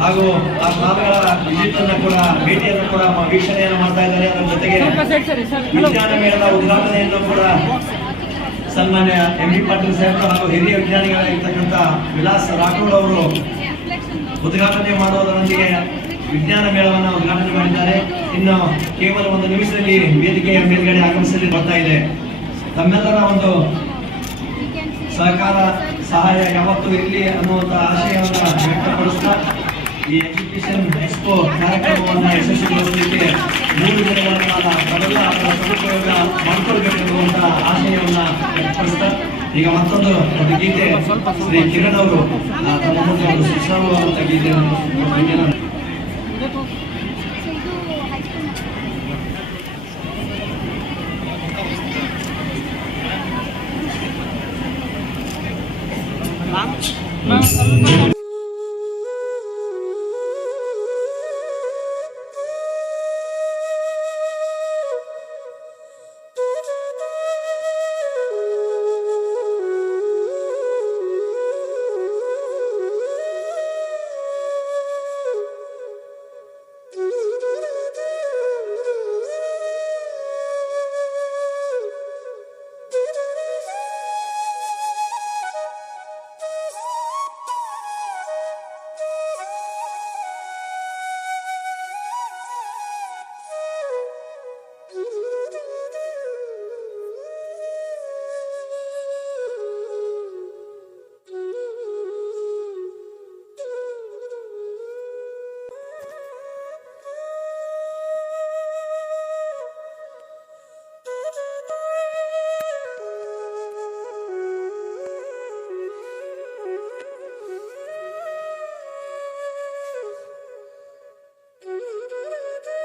ಹಾಗೂ ಆ ಶಾಲೆಗಳ ವಿಜಿಟನ್ನು ಕೂಡ ಭೇಟಿಯನ್ನು ಕೂಡ ವೀಕ್ಷಣೆಯನ್ನು ಮಾಡ್ತಾ ಇದ್ದಾರೆ. ಅದರ ಜೊತೆಗೆ ವಿಜ್ಞಾನ ಮೇಳದ ಉದ್ಘಾಟನೆಯನ್ನು ಕೂಡ ಸನ್ಮಾನ್ಯ ಎಂ ಬಿ ಪಾಟೀಲ್ ಸಾಹೇಬರು ಹಾಗೂ ಹಿರಿಯ ವಿಜ್ಞಾನಿಗಳಾಗಿರ್ತಕ್ಕಂಥ ವಿಲಾಸ್ ರಾಠೋಡ್ ಅವರು ಉದ್ಘಾಟನೆ ಮಾಡುವುದರೊಂದಿಗೆ ವಿಜ್ಞಾನ ಮೇಳವನ್ನು ಉದ್ಘಾಟನೆ ಮಾಡಿದ್ದಾರೆ. ಇನ್ನು ಕೇವಲ ಒಂದು ನಿಮಿಷದಲ್ಲಿ ವೇದಿಕೆಯ ಮೇಲ್ಗಡೆ ಆಗಮಿಸಲಿ ಬರ್ತಾ ಇದೆ. ತಮ್ಮೆಲ್ಲರ ಒಂದು ಸಹಕಾರ ಸಹಾಯ ಯಾವತ್ತೂ ಇರಲಿ ಅನ್ನುವಂಥ ಆಶಯವನ್ನು ವ್ಯಕ್ತಪಡಿಸ್ತಾ ಈ ಎಜುಕೇಶನ್ ಎಕ್ಸ್ಪೋ ಕಾರ್ಯಕ್ರಮವನ್ನು ಯಶಸ್ವಿಗೊಳಿಸಲಿಕ್ಕೆ ಮೂರು ದಿನಗಳ ಕಾಲ ಪ್ರಬಲ ಸದುಪಯೋಗ ಮಾಡಿಕೊಳ್ಬೇಕೆನ್ನುವಂಥ ಆಶಯವನ್ನು ವ್ಯಕ್ತಪಡಿಸ್ತಾ, ಈಗ ಮತ್ತೊಂದು ಒಂದು ಗೀತೆ ಶ್ರೀ ಕಿರಣ್ ಅವರು ತಮ್ಮ ಮುಂದೆ ಒಂದು ಸುಶ್ರಾವ್ಯವಾದಂಥ ಗೀತೆಯನ್ನು lunch. Mm.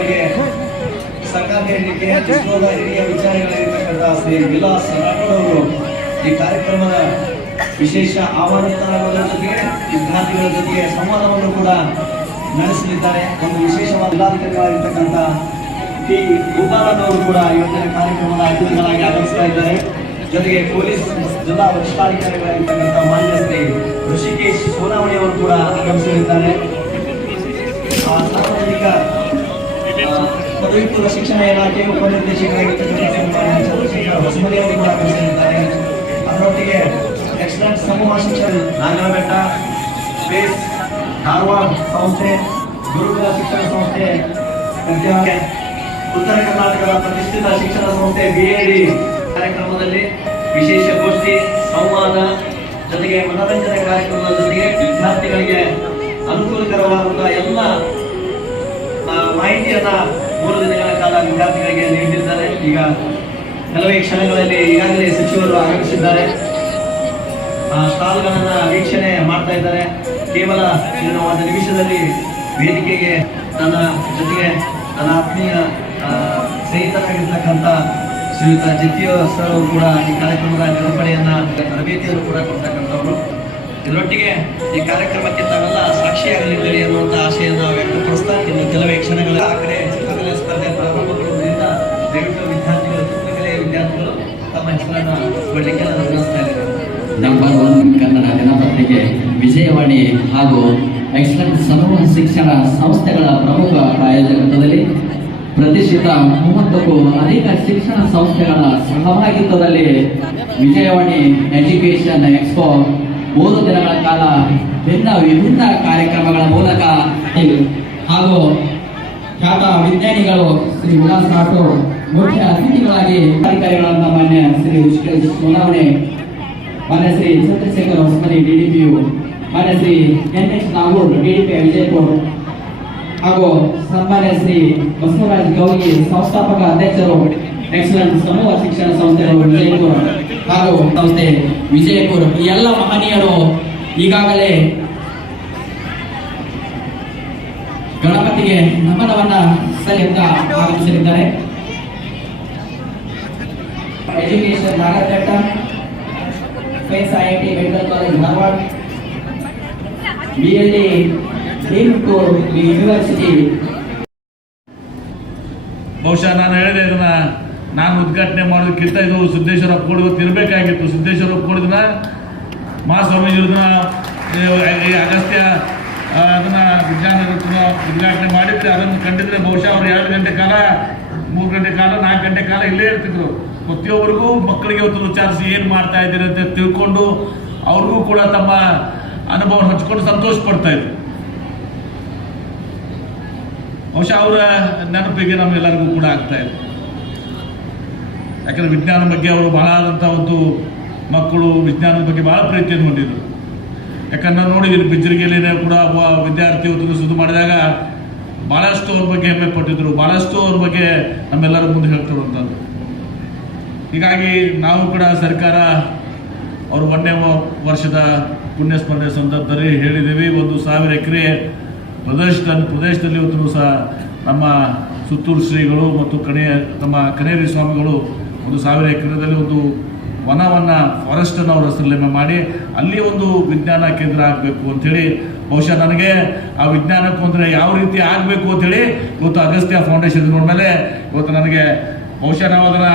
ಅವರಿಗೆ ಸರ್ಕಾರ ಹೇಳಲಿಕ್ಕೆ ಇಸ್ರೋದ ಹಿರಿಯ ವಿಚಾರಗಳಾಗಿರ್ತಕ್ಕಂಥ ಶ್ರೀ ವಿಲಾಸ್ ರಾಠೋಡ್ ಅವರು ಈ ಕಾರ್ಯಕ್ರಮದ ವಿಶೇಷ ಆಹ್ವಾನಿತರಾಗುವುದರ ಜೊತೆಗೆ ವಿದ್ಯಾರ್ಥಿಗಳ ಜೊತೆಗೆ ಸಂವಾದವನ್ನು ಕೂಡ ನಡೆಸಲಿದ್ದಾರೆ. ಒಂದು ವಿಶೇಷವಾದ ಜಿಲ್ಲಾಧಿಕಾರಿಗಳಾಗಿರ್ತಕ್ಕಂಥ ಟಿ. ಗೋಪಾಲನ್ ಅವರು ಕೂಡ ಇವತ್ತಿನ ಕಾರ್ಯಕ್ರಮದ ಅತಿಥಿಗಳಾಗಿ ಆಗಮಿಸ್ತಾ ಇದ್ದಾರೆ. ಜೊತೆಗೆ ಪೊಲೀಸ್ ಜಿಲ್ಲಾ ವರಿಷ್ಠಾಧಿಕಾರಿಗಳಾಗಿರ್ತಕ್ಕಂಥ ಮಾನ್ಯ ಶ್ರೀ ಋಷಿಕೇಶ್ ಸೋನಾವಣಿ ಅವರು ಕೂಡ ಆಗಮಿಸಲಿದ್ದಾರೆ. ಸಾರ್ವಜನಿಕ ಪದವಿ ಪೂರ್ವ ಶಿಕ್ಷಣ ಇಲಾಖೆ ಉಪನಿರ್ದೇಶಕರಾಗಿರ್ತಕ್ಕಂಥ ಅದರೊಟ್ಟಿಗೆ ಎಕ್ಸಲೆಂಟ್ ಸಮೂಹ ಶಿಕ್ಷಣ ನಾಗರಬೆಟ್ಟ ಸ್ಪೇಸ್ ಧಾರವಾಡ ಸಂಸ್ಥೆ, ಗುರುಕುಲ ಶಿಕ್ಷಣ ಸಂಸ್ಥೆ ಉತ್ತರ ಕರ್ನಾಟಕದ ಪ್ರತಿಷ್ಠಿತ ಶಿಕ್ಷಣ ಸಂಸ್ಥೆ ಬಿಎಡಿ ಕಾರ್ಯಕ್ರಮದಲ್ಲಿ ವಿಶೇಷ ಗೋಷ್ಠಿ, ಸಂವಾದ, ಜೊತೆಗೆ ಮನರಂಜನೆ ಕಾರ್ಯಕ್ರಮದ ಜೊತೆಗೆ ವಿದ್ಯಾರ್ಥಿಗಳಿಗೆ ಅನುಕೂಲಕರವಾದಂತಹ ಎಲ್ಲ ಮಾಹಿತಿಯನ್ನ ಮೂರು ದಿನಗಳ ಕಾಲ ವಿದ್ಯಾರ್ಥಿಗಳಿಗೆ ನೀಡಿದ್ದಾರೆ. ಈಗ ಕೆಲವೇ ಕ್ಷಣಗಳಲ್ಲಿ ಈಗಾಗಲೇ ಸಚಿವರು ಆಗಮಿಸಿದ್ದಾರೆ. ಆ ಸ್ಟಾಲ್ಗಳನ್ನ ವೀಕ್ಷಣೆ ಮಾಡ್ತಾ ಇದ್ದಾರೆ. ಕೇವಲ ಇನ್ನು ಒಂದು ನಿಮಿಷದಲ್ಲಿ ವೇದಿಕೆಗೆ ನನ್ನ ಜೊತೆಗೆ ನನ್ನ ಆತ್ಮೀಯ ಸ್ನೇಹಿತರಾಗಿರ್ತಕ್ಕಂಥ ಶ್ರೀಯುತ ಜಿತಿಯ ಸರ್ ಕೂಡ ಈ ಕಾರ್ಯಕ್ರಮದ ನಿರೂಪಣೆಯನ್ನ ತರಬೇತಿಯನ್ನು ಕೂಡ ಕೊಡ್ತಕ್ಕಂಥವ್ರು. ಇದರೊಟ್ಟಿಗೆ ಈ ಕಾರ್ಯಕ್ರಮಕ್ಕೆ ತಾವೆಲ್ಲ ಸಾಕ್ಷಿಯಾಗಲಿದ್ದೀರಿ ಅನ್ನುವಂಥ ಆಶೆಯನ್ನು ವ್ಯಕ್ತಪಡಿಸ್ತಾ ಇನ್ನು ಕೆಲವೇ ಕ್ಷಣಗಳ ಆ ಕಡೆ ದಿನಪತ್ರಿಕೆ ವಿಜಯವಾಣಿ ಹಾಗೂ ಎಕ್ಸಲೆಂಟ್ ಸಮೂಹ ಶಿಕ್ಷಣ ಸಂಸ್ಥೆಗಳ ಪ್ರಮುಖ ಪ್ರಾಯೋಜಕತ್ವದಲ್ಲಿ ಪ್ರತಿಷ್ಠಿತ ಮೂವತ್ತಕ್ಕೂ ಅನೇಕ ಶಿಕ್ಷಣ ಸಂಸ್ಥೆಗಳ ಸಹಭಾಗಿತ್ವದಲ್ಲಿ ವಿಜಯವಾಣಿ ಎಜುಕೇಶನ್ ಎಕ್ಸ್ಪೋ ಮೂರು ದಿನಗಳ ಕಾಲ ಭಿನ್ನ ವಿಭಿನ್ನ ಕಾರ್ಯಕ್ರಮಗಳ ಮೂಲಕ ಹಾಗೂ ಖ್ಯಾತ ವಿಜ್ಞಾನಿಗಳು ಶ್ರೀ ವಿಲಾಸ್ ರಾಠೋಡ್ ಮುಖ್ಯ ಅತಿಥಿಗಳಾಗಿ ಅಧಿಕಾರಿಗಳಾದ ಮಾನ್ಯ ಶ್ರೀ ಉಷ್ಣ ಸೋನಾವಣೆ ಮಾನ್ಯ ಶ್ರೀ ಚಂದ್ರಶೇಖರ್ ಹೊಸಮನಿ ಡಿಡಿಪಿಯು ಮಾನ್ಯ Shri N S Nagur DDP Vijayapura ಹಾಗೂ ಸನ್ಮಾನ್ಯ ಶ್ರೀ ಬಸವರಾಜ್ ಗೌರಿ ಸಂಸ್ಥಾಪಕ ಅಧ್ಯಕ್ಷರು, ಎಕ್ಸಲೆಂಟ್ ಸಮೂಹ ಶಿಕ್ಷಣ ಸಂಸ್ಥೆಗಳು ವಿಜಯಪುರ. ಹಾಗೂ ಸಂಸ್ಥೆ ವಿಜಯಪುರ. ಈ ಎಲ್ಲ ಮಹನೀಯರು ಈಗಾಗಲೇ ಗಣಪತಿಗೆ ನಮನವನ್ನ ಸಲ್ಲಿಂದ ಆಗಮಿಸಲಿದ್ದಾರೆ. Education Nagaraghatta face I T medical college Dharwad B university ಬಹುಶಃ ನಾನು ಹೇಳಿದೆ ಇದನ್ನ ನಾನು ಉದ್ಘಾಟನೆ ಮಾಡೋದಕ್ಕಿಂತ ಇದು ಸಿದ್ದೇಶ್ವರ ಕೊಡುವತ್ತು ಇರಬೇಕಾಗಿತ್ತು ಸಿದ್ದೇಶ್ವರ ಕೊಡಿದ್ನ ಮಹಾಸ್ವಾಮೀಜಿಯವ್ರನ್ನ ಈ ಅಗಸ್ತ್ಯ ಅದನ್ನ ವಿಜ್ಞಾನ ಉದ್ಘಾಟನೆ ಮಾಡಿದ್ರೆ ಅದನ್ನು ಕಂಡಿದ್ರೆ ಬಹುಶಃ ಅವ್ರು ಎರಡು ಗಂಟೆ ಕಾಲ, ಮೂರು ಗಂಟೆ ಕಾಲ, ನಾಲ್ಕು ಗಂಟೆ ಕಾಲ ಇಲ್ಲೇ ಇರ್ತಿದ್ರು. ಪ್ರತಿಯೊಬ್ಬರಿಗೂ ಮಕ್ಕಳಿಗೆ ಇವತ್ತು ವಿಚಾರಿಸಿ ಏನು ಮಾಡ್ತಾ ಇದ್ದೀರಿ ಅಂತ ತಿಳ್ಕೊಂಡು ಅವ್ರಿಗೂ ಕೂಡ ತಮ್ಮ ಅನುಭವ ಹಂಚ್ಕೊಂಡು ಸಂತೋಷ ಪಡ್ತಾ ಇದ್ರು. ಬಹುಶಃ ಅವರ ನೆನಪಿಗೆ ನಮ್ಗೆಲ್ಲರಿಗೂ ಕೂಡ ಆಗ್ತಾ ಇದೆ. ಯಾಕಂದ್ರೆ ವಿಜ್ಞಾನ ಬಗ್ಗೆ ಅವರು ಬಹಳ ಆದಂಥ ಒಂದು ಮಕ್ಕಳು ವಿಜ್ಞಾನದ ಬಗ್ಗೆ ಬಹಳ ಪ್ರೀತಿಯನ್ನು ಹೊಂದಿದ್ರು. ಯಾಕಂದ್ರೆ ನಾನು ನೋಡಿದ್ದೀನಿ ಬಿಜ್ಜರಿಗೆಯಲ್ಲಿ ಕೂಡ ವಿದ್ಯಾರ್ಥಿ ಇವತ್ತು ಸುದ್ದಿ ಮಾಡಿದಾಗ ಬಹಳಷ್ಟು ಅವ್ರ ಬಗ್ಗೆ ಹೆಮ್ಮೆ ಪಟ್ಟಿದ್ರು. ಬಹಳಷ್ಟು ಅವ್ರ ಬಗ್ಗೆ ನಮ್ಮೆಲ್ಲರ ಮುಂದೆ ಹೇಳ್ತಿರುವಂಥದ್ದು ಹೀಗಾಗಿ ನಾವು ಕೂಡ ಸರ್ಕಾರ ಅವರು ಮೊನ್ನೆ ವರ್ಷದ ಪುಣ್ಯ ಪುಣ್ಯಸ್ಮರಣೆ ಸಂದರ್ಭದಲ್ಲಿ ಹೇಳಿದ್ದೀವಿ. ಒಂದು ಸಾವಿರ ಎಕರೆ ಪ್ರದೇಶದ ಪ್ರದೇಶದಲ್ಲಿ ಒಂದು ಸಹ ನಮ್ಮ ಸುತ್ತೂರು ಶ್ರೀಗಳು ಮತ್ತು ಕಣೆಯ ನಮ್ಮ ಕನೇರಿ ಸ್ವಾಮಿಗಳು ಒಂದು ಸಾವಿರ ಎಕರೆದಲ್ಲಿ ಒಂದು ವನವನ್ನು ಫಾರೆಸ್ಟನ್ನು ಅವ್ರ ಹೆಸರಲ್ಲೇ ಮಾಡಿ ಅಲ್ಲಿ ಒಂದು ವಿಜ್ಞಾನ ಕೇಂದ್ರ ಆಗಬೇಕು ಅಂಥೇಳಿ ಬಹುಶಃ ನನಗೆ ಆ ವಿಜ್ಞಾನಕ್ಕೂ ಅಂದರೆ ಯಾವ ರೀತಿ ಆಗಬೇಕು ಅಂಥೇಳಿ ಇವತ್ತು ಅಗಸ್ತ್ಯ ಫೌಂಡೇಶನ್ ನೋಡ್ಮೇಲೆ ಇವತ್ತು ನನಗೆ ಬಹುಶಃ ನಾವು ಅದನ್ನು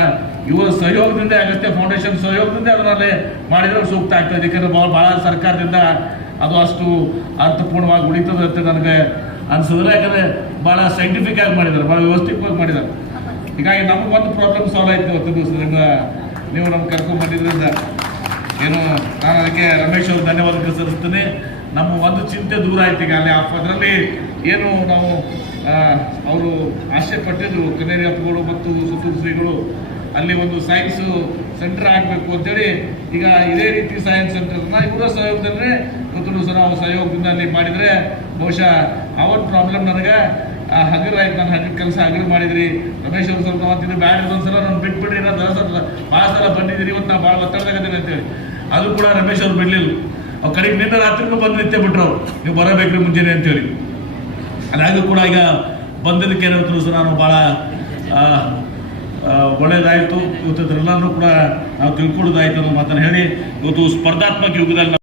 ಇವರ ಸಹಯೋಗದಿಂದ ಅಗತ್ಯ ಫೌಂಡೇಶನ್ ಸಹಯೋಗದಿಂದ ಅದರಲ್ಲಿ ಮಾಡಿದ್ರೆ ಸೂಕ್ತ ಆಗ್ತದೆ. ಯಾಕಂದ್ರೆ ಭಾಳ ಭಾಳ ಸರ್ಕಾರದಿಂದ ಅದು ಅಷ್ಟು ಅರ್ಥಪೂರ್ಣವಾಗಿ ಉಳಿತದೆ ಅಂತ ನನಗೆ ಅನ್ಸಿದ್ರೆ, ಯಾಕಂದ್ರೆ ಭಾಳ ಸೈಂಟಿಫಿಕ್ ಆಗಿ ಮಾಡಿದ್ದಾರೆ ಭಾಳ ವ್ಯವಸ್ಥಿತವಾಗಿ ಮಾಡಿದ್ದಾರೆ. ಹೀಗಾಗಿ ನಮ್ಗೆ ಒಂದು ಪ್ರಾಬ್ಲಮ್ ಸಾಲ್ವ್ ಆಯ್ತು ಇವತ್ತು ದಿವಸದಿಂದ ನೀವು ನಮ್ಗೆ ಕರ್ಕೊಂಡು ಬಂದಿದ್ದರಿಂದ ಏನು, ನಾನು ಅದಕ್ಕೆ ರಮೇಶ್ ಅವರು ಧನ್ಯವಾದ ಸಲ್ಲಿಸ್ತೀನಿ ನಮ್ಮ ಒಂದು ಚಿಂತೆ ದೂರ ಆಯ್ತು ಈಗ ಅಲ್ಲಿ ಅದರಲ್ಲಿ ಏನು ನಾವು ಅವರು ಆಶೆ ಪಟ್ಟಿದ್ರು ಕನೇರಿ ಅಪ್ಪಗಳು ಮತ್ತು ಸುತ್ತೂರು ಶ್ರೀಗಳು ಅಲ್ಲಿ ಒಂದು ಸೈನ್ಸ್ ಸೆಂಟರ್ ಆಗಬೇಕು ಅಂತೇಳಿ ಈಗ ಇದೇ ರೀತಿ ಸೈನ್ಸ್ ಸೆಂಟರ್ನ ಇವರ ಸಹಯೋಗದಲ್ಲಿ ಇವತ್ತು ಸಹ ನಾವು ಸಹಯೋಗದಿಂದ ಅಲ್ಲಿ ಮಾಡಿದರೆ ಬಹುಶಃ ಅವನ್ ಪ್ರಾಬ್ಲಮ್ ನನಗೆ ಹಗರ್ ಆಯ್ತು, ನಾನು ಹಗರ್ ಕೆಲಸ ಹಗರ್ ಮಾಡಿದ್ರಿ. ರಮೇಶ್ ಅವ್ರು ಸ್ವಲ್ಪ ಅಂತಿದ್ರು ಬ್ಯಾಡ ಒಂದ್ಸಲ ನಾನು ಬಿಟ್ಬಿಡ್ರಿ ನಾನು ಸಲ ಭಾಳ ಸಲ ಬಂದಿದ್ದೀರಿ, ಇವತ್ತು ನಾ ಭಾಳ ಒತ್ತಡದಾಗತ್ತೀನಿ ಅಂತೇಳಿ. ಅದು ಕೂಡ ರಮೇಶ್ ಅವ್ರು ಬಿಡಲಿಲ್ಲ. ಅವ್ರು ಕಡೆಗೆ ನಿನ್ನೆ ರಾತ್ರಿನೂ ಬಂದು ನಿತ್ಯ ಬಿಟ್ರು ಅವ್ರು. ನೀವು ಬರಬೇಕ್ರಿ ಮುಂಜಾನೆ ಅಂತೇಳಿ. ಅದಾಗೂ ಕೂಡ ಈಗ ಬಂದಿದ್ದಕ್ಕೆ ಏನಾದ್ರು ನಾನು ಭಾಳ ಒಳ್ಳೇದಾಯಿತು. ಇವತ್ತು ಕೂಡ ನಾವು ತಿಳ್ಕೊಳ್ಳೋದಾಯಿತು ಅನ್ನೋ ಮಾತನ್ನು ಹೇಳಿ. ಇವತ್ತು ಸ್ಪರ್ಧಾತ್ಮಕ ಯುಗದಲ್ಲಿ